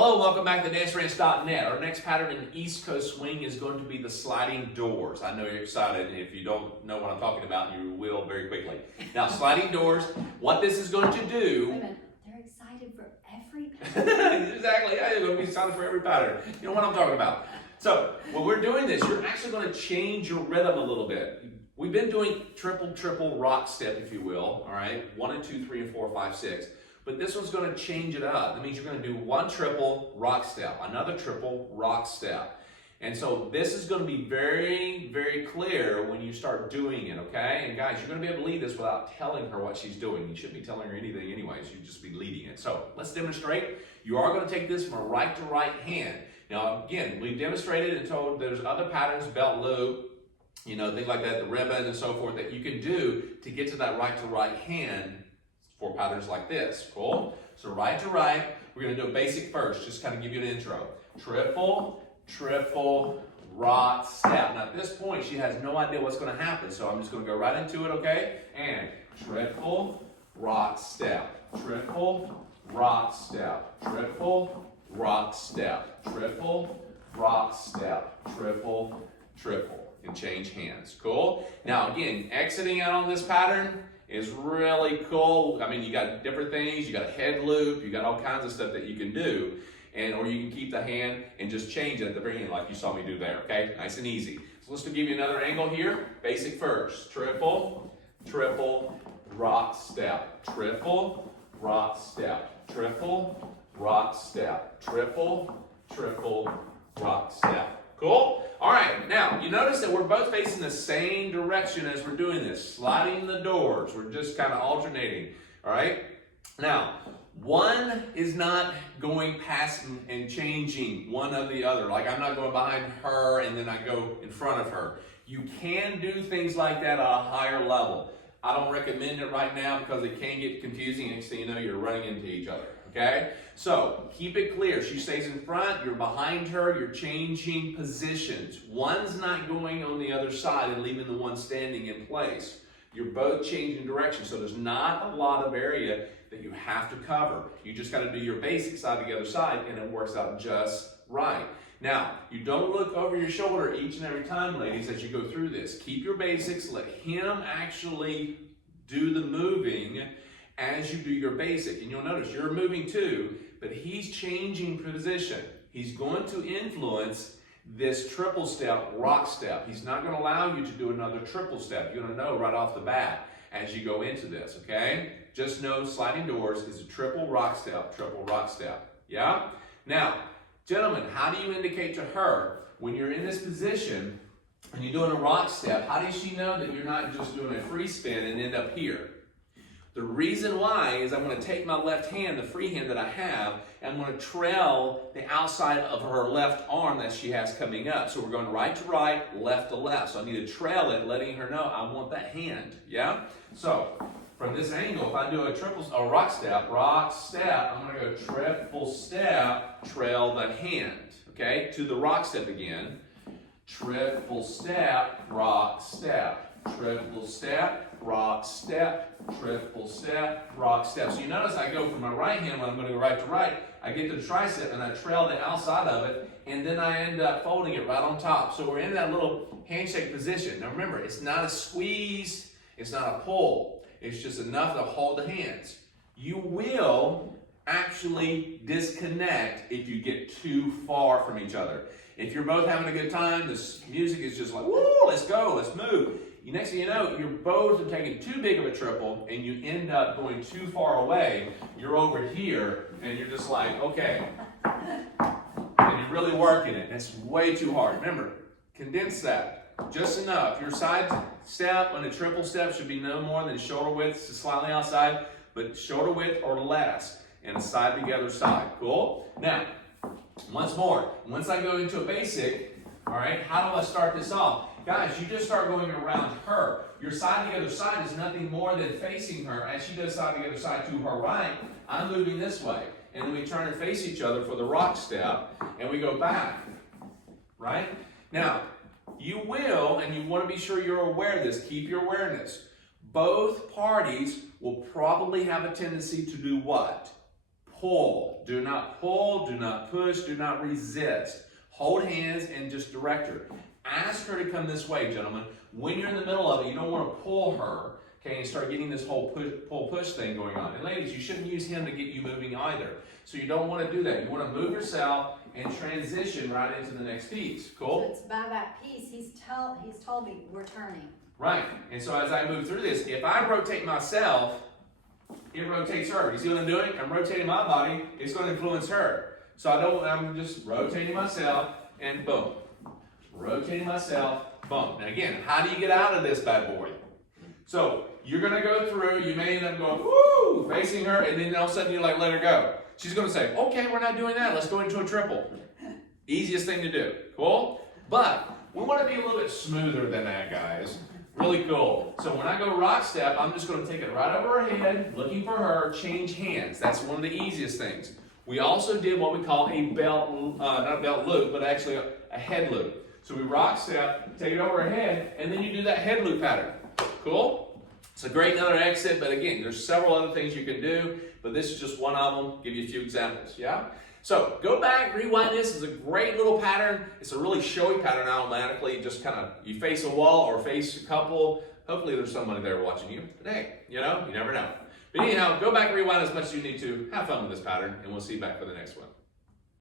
Hello, welcome back to DanceRanch.net. Our next pattern in East Coast swing is going to be the sliding doors. I know you're excited. If you don't know what I'm talking about, you will very quickly. Now, sliding doors, what this is going to do... Wait a minute, they're excited for every pattern. Exactly, yeah, you're going to be excited for every pattern. You know what I'm talking about. So, when we're doing this, you're actually going to change your rhythm a little bit. We've been doing triple rock step, if you will, all right? 1 and 2, 3 and 4, 5, 6. But this one's going to change it up. That means you're going to do one triple rock step, another triple rock step. And so this is going to be very clear when you start doing it, okay? And guys, you're going to be able to lead this without telling her what she's doing. You shouldn't be telling her anything anyways. You just be leading it. So let's demonstrate. You are going to take this from a right to right hand. Now, again, we've demonstrated and told there's other patterns, belt loop, you know, things like that, the ribbon and so forth, that you can do to get to that right to right hand for patterns like this. Cool? So right to right, we're going to do a basic first, just kind of give you an intro. Triple, rock, step. Now at this point, she has no idea what's going to happen, so I'm just going to go right into it, okay? And triple, rock, step. Triple, rock, step. Triple, rock, step. Triple, rock, step. Triple. And change hands. Cool? Now again, exiting out on this pattern is really cool. I mean, you got different things, you got a head loop, you got all kinds of stuff that you can do. Or you can keep the hand and just change it at the very end like you saw me do there, okay? Nice and easy. So let's give you another angle here. Basic first. Triple, rock, step. Triple, rock, step. Triple, rock, step. Triple, rock, step. Cool? All right, now, you notice that we're both facing the same direction as we're doing this, sliding the doors. We're just kind of alternating, all right? Now, one is not going past and changing one of the other. Like, I'm not going behind her and then I go in front of her. You can do things like that at a higher level. I don't recommend it right now because it can get confusing. Next thing you know, you're running into each other, okay? So keep it clear. She stays in front, you're behind her, you're changing positions. One's not going on the other side and leaving the one standing in place. You're both changing direction, so there's not a lot of area that you have to cover. You just got to do your basic side to the other side, and it works out just right. Now, you don't look over your shoulder each and every time, ladies, as you go through this. Keep your basics. Let him actually do the moving as you do your basic. And you'll notice you're moving too, but he's changing position. He's going to influence this triple step, rock step. He's not going to allow you to do another triple step. You're going to know right off the bat as you go into this, okay? Just know sliding doors is a triple rock step. Yeah? Now, gentlemen, how do you indicate to her when you're in this position and you're doing a rock step, how does she know that you're not just doing a free spin and end up here? The reason why is I'm going to take my left hand, the free hand that I have, and I'm going to trail the outside of her left arm that she has coming up. So we're going right to right, left to left. So I need to trail it, letting her know I want that hand. Yeah? So from this angle, if I do a rock step, I'm going to go triple step, trail the hand. Okay? To the rock step again. Triple step, rock step. Triple step, rock step, triple step, rock step. So you notice I go from my right hand when I'm going to go right to right, I get to the tricep and I trail the outside of it, and then I end up folding it right on top. So we're in that little handshake position. Now remember, it's not a squeeze, it's not a pull. It's just enough to hold the hands. You will actually disconnect if you get too far from each other. If you're both having a good time, this music is just like, woo, let's go, let's move. Next thing you know, you're both taking too big of a triple and you end up going too far away. You're over here and you're just like, okay. And you're really working it. It's way too hard. Remember, condense that. Just enough. Your side step on a triple step should be no more than shoulder width, just slightly outside, but shoulder width or less. And a side to the other side. Cool? Now, once more, once I go into a basic, all right, how do I start this off? Guys, you just start going around her. Your side to the other side is nothing more than facing her. As she does side to the other side to her right, I'm moving this way. And then we turn and face each other for the rock step, and we go back, right? Now, you will, and you want to be sure you're aware of this, keep your awareness. Both parties will probably have a tendency to do what? pull. Do not pull, do not push, do not resist. Hold hands and just direct her. Ask her to come this way, gentlemen. When you're in the middle of it, you don't want to pull her, okay, and start getting this whole pull-push thing going on. And ladies, you shouldn't use him to get you moving either. So you don't want to do that. You want to move yourself and transition right into the next piece. Cool? So it's by that piece, he's told me we're turning. Right. And so as I move through this, if I rotate myself, it rotates her. You see what I'm doing? I'm rotating my body. It's going to influence her. So I'm just rotating myself and boom. Rotating myself, boom. Now again, how do you get out of this bad boy? So you're going to go through, you may end up going, woo, facing her, and then all of a sudden you like let her go. She's going to say, okay, we're not doing that. Let's go into a triple. Easiest thing to do. Cool? But we want to be a little bit smoother than that, guys. Really cool. So when I go rock step, I'm just going to take it right over her head, looking for her, change hands. That's one of the easiest things. We also did what we call a belt, not a belt loop, but actually a head loop. So we rock step, take it over her head, and then you do that head loop pattern. Cool? It's a great another exit, but again, there's several other things you can do, but this is just one of them. Give you a few examples, yeah? So go back, rewind this. It's a great little pattern. It's a really showy pattern automatically. Just kind of, you face a wall or face a couple. Hopefully there's somebody there watching you. But hey, you know, you never know. But anyhow, go back and rewind as much as you need to. Have fun with this pattern, and we'll see you back for the next one.